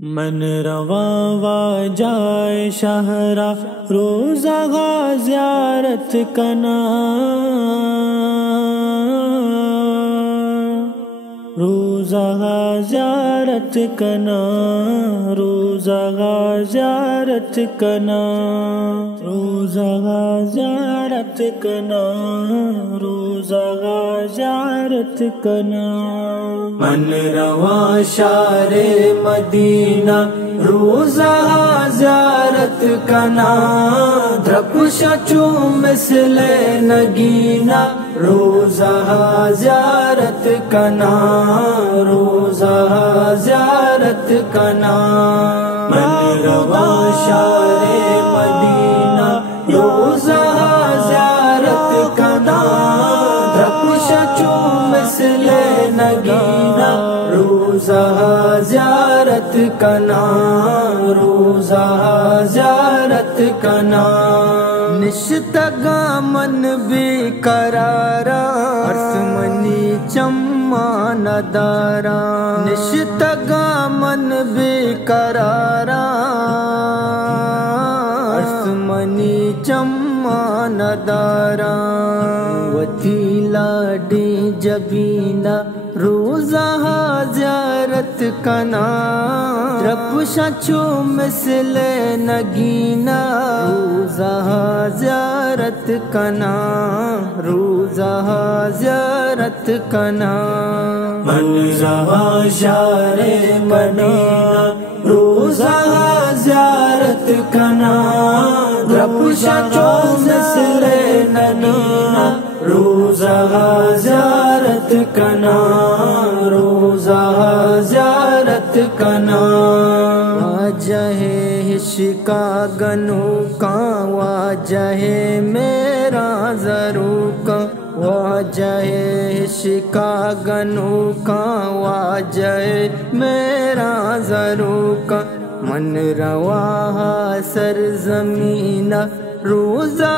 من رواں جائے شہرا روزہ زیارت کنا، روزہ زیارت کنا، روزہ زیارت کنا، روزہ زیارت کنا، روزہ زیارت کنا۔ من رواں شار مدینہ روزہ زیارت کنا، درپش چو مثل نگینا روزہ زیارت کنا، روزہ زیارت کنا۔ من رواں شار مدینہ روزہ زیارت کنا، درپش چو مثل نگینا روزہ زیارت کنا، روزہ زیارت کنا۔ نشتگا من بھی کرارا عرص منی چما ندارا، نشتگا من بھی کرارا عرص منی چما ندارا، وتیلا ڈی جبینا روزہ زیارت کنا، درپش چو مثل نگینا روزہ زیارت کنا، روزہ زیارت کنا۔ من رواں شار مدینہ روزہ زیارت کنا، درپش چو مثل نگینا روزہ زیارت کنا، روزہ زیارت کنا۔ واجہ عشقا گنو کا واجہ میرا ضرور کا، واجہ عشقا گنو کا واجہ میرا ضرور کا۔ من رواں سرزمین روزہ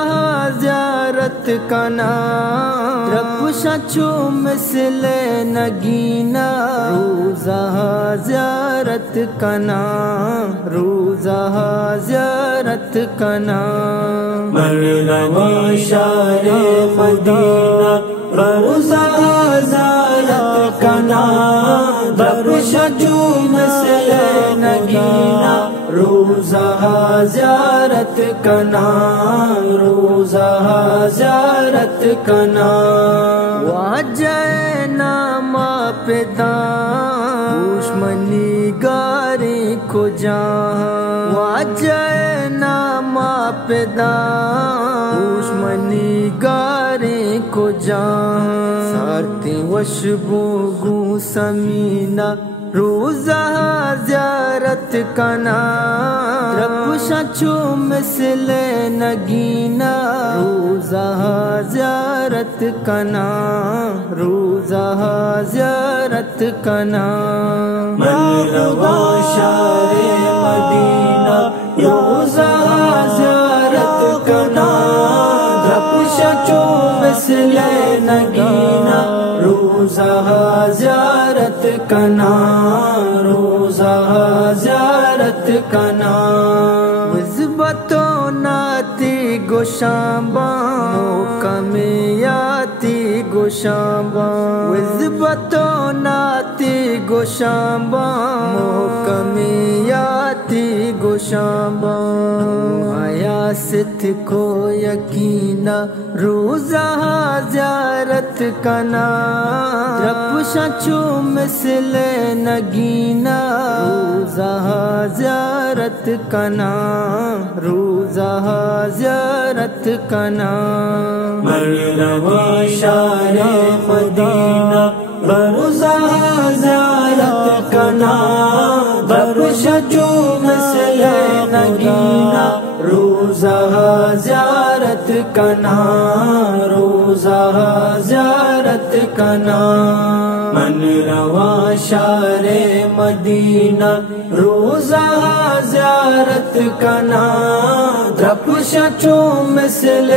زیارت کنا، درپش چو مثل نگینا روزہ زیارت کنا، روزہ زیارت کنا۔ من رواں شار مدینہ روزہ زیارت کنا، درپش چو مثل نگینا روزہ زیارت کنا، روزہ زیارت کنا۔ واجہ نام پیدا دشمنی گاری کو جہاں، واجہ نام پیدا دشمنی گاری کو جہاں، سارتی وشبو گو سمینا روزہ زیارت کنا، درپش چو مثل نگینا روزہ زیارت کنا، روزہ زیارت کنا۔ من رواں شار مدینہ روزہ زیارت کنا، درپش چو مثل نگینا روزہ زیارت کنا، روزہ زیارت کنا۔ وزبتو ناتی گوشامبا موکمیاتی گوشامبا، وزبتو ناتی گوشامبا موکمیاتی گوشامبا، آیا ست کو یقینا روزہ زیارت کنا، درپش چو مثل نگینا روزہ زیارت کنا، روزہ زیارت کنا۔ من رواں شار مدینہ روزہ زیارت کنا، درپش چو مثل نگینا روزہ زیارت کنا، روزہ زیارت کنا۔ من رواں شار مدینہ روزہ زیارت کنا، درپش چو مثل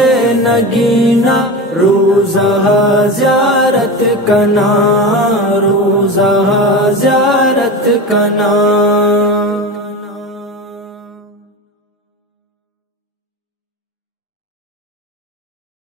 نگینا روزہ زیارت کرنا، روزہ زیارت کرنا۔